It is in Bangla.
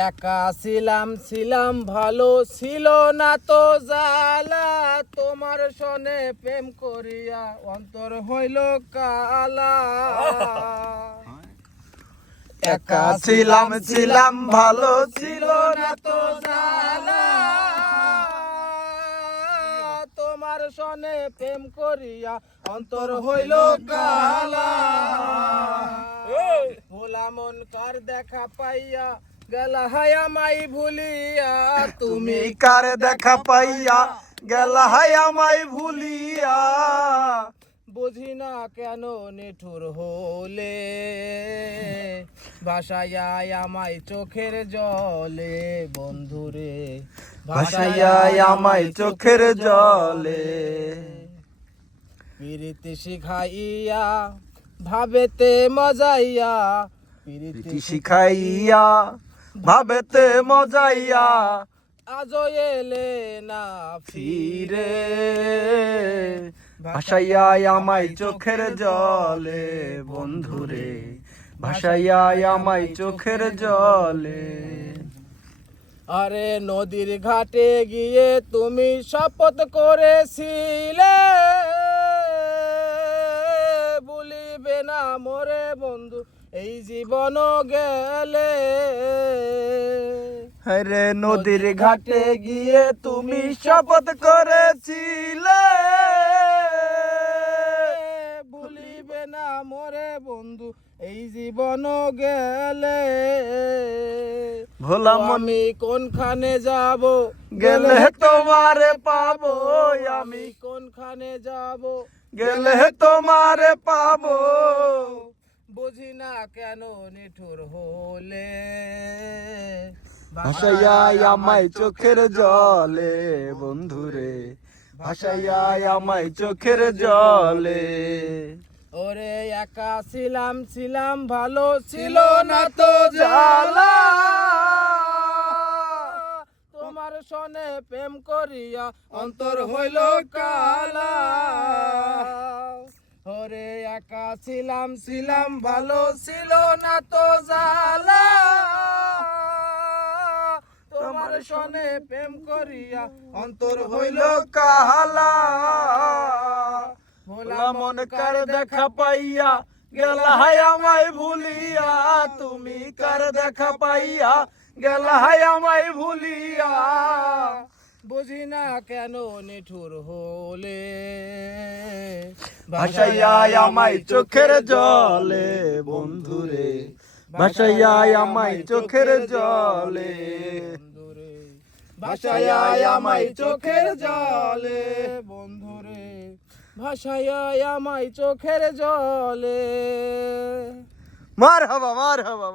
একা ছিলাম ছিলাম ভালো ছিল না তো জালা তোমার সনে প্রেম করিয়া অন্তর হইল কালা। একা ছিলাম ছিলাম ভালো ছিল না তো জালা তোমার সনে প্রেম করিয়া অন্তর হইল কালা। ভোলা মন কার দেখা পাইয়া গেলা হায়া মাই ভুলিয়া তুমি কার দেখা পাইয়া? গেলা হাই আমায় ভুলিয়া। বুঝি না কেন নিঠুর হলে? ভাসাইয়া আমায় চোখের জলে বন্ধুরে। ভাসাইয়া আমায় চোখের জলে। পিরিতি শিখাইয়া ভাবেতে মজাইয়া পিরিতি শিখাইয়া ভাবেতে মজাইয়া আজ এলে না ফিরে। ভাসাইয়া আমায় চোখের জলে বন্ধুরে। ভাসাইয়া আমায় চোখের জলে। আরে নদীর ঘাটে গিয়ে তুমি শপথ করেছিলে। বলিবে না মোরে বন্ধু এই জীবন গেলে। হরে নদীর ঘাটে গিয়ে তুমি শপথ করেছিলে। ভুলিবে না মোরে বন্ধু এই জীবন গেলে। ভোলা আমি কোনখানে যাব? গেলে তোমারে পাবো আমি আমি কোনখানে যাব গেলে তোমারে পাবো। বুঝি না কেন নিঠুর হলে। ভাসাইয়া আমায় চোখের জলে, বন্ধুরে। ভাসাইয়া আমায় চোখের জলে। ওরে একা ছিলাম ছিলাম, ভালো ছিল না তো জ্বালা তোমার সনে প্রেম করিয়া অন্তর হইল কালা। ওরে একা ছিলাম ছিলাম ভালো ছিল না তো জালা তোমার সনে প্রেম করিয়া অন্তর হইল কালা। ভোলা মন কার দেখা পাইয়া গেলা হাই আমায় ভুলিয়া। তুমি কার দেখা পাইয়া গেলা হাই আমায় ভুলিয়া। বুঝি না কেন নিঠুর হলে? ভাসাইয়া আমায় চোখের জলে, বন্ধুরে। ভাসাইয়া আমায় চোখের জলে ভাসাইয়া আমায় চোখের জলে, বন্ধুরে। ভাসাইয়া আমায় চোখের জলে। মার হবা মার হবা